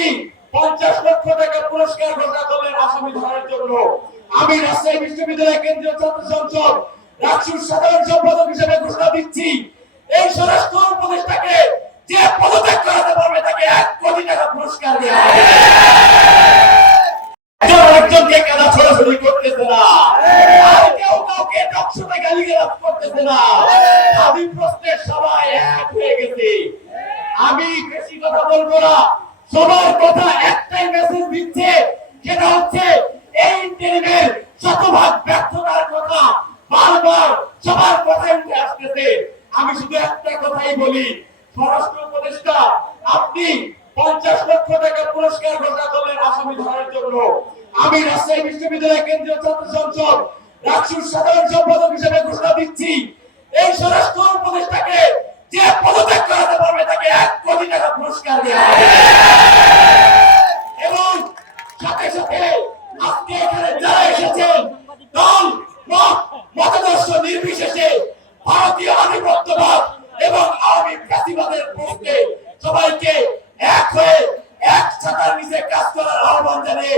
আপনি 50 লক্ষ টাকা পুরস্কার ঘোষণা করলেন আসামি ধরার জন্য। আমি রাজশাহী বিশ্ববিদ্যালয় কেন্দ্রীয় ছাত্র সংসদ রাকসুর সাধারণ সম্পাদক হিসেবে ঘোষণা দিচ্ছি, এই স্বরাষ্ট্র উপদেষ্টাকে যে পদত্যাগ করাতে পারবে তাকে 1 কোটি টাকা পুরস্কার দেওয়া হবে। একজনকে কাদা ছড়াছড়ি করতেছে না, আর কেউ কাউকে টকশোতে গালিগালাজ করতেছে না। আমি প্রশ্নের সবাই এক হয়ে গেছে। আমি বেশি কথা বলবো না, সবার কথা একটাই মেসেজ দিচ্ছে, সেটা হচ্ছে এই ইন্টারিমের শতভাগ ব্যর্থতার কথা বারবার সবার কথায় উঠে আসতেছে। আমি শুধু একটা কথাই বলি, স্বরাষ্ট্র উপদেষ্টা আপনি 50 লক্ষ টাকা পুরস্কার ঘোষণা করলেন আসামি ধরার জন্য। আমি রাজশাহী বিশ্ববিদ্যালয় কেন্দ্রীয় ছাত্র সংসদ রাকসুর সাধারণ সম্পাদক হিসেবে ঘোষণা দিচ্ছি, এই স্বরাষ্ট্র উপদেষ্টাকে যে পদত্যাগ করাতে পারবে তাকে 1 কোটি টাকা পুরস্কার দেওয়া হবে। এবং সাথে সাথে আজকে এখানে যারা এসেছেন দল মত মতাদর্শ নির্বিশেষে ভারতীয় আধিপত্যবাদ এবং আওয়ামী ফ্যাসিবাদের বিরুদ্ধে সবাইকে এক হয়ে এক ছাতার নিচে কাজ করার আহ্বান জানিয়ে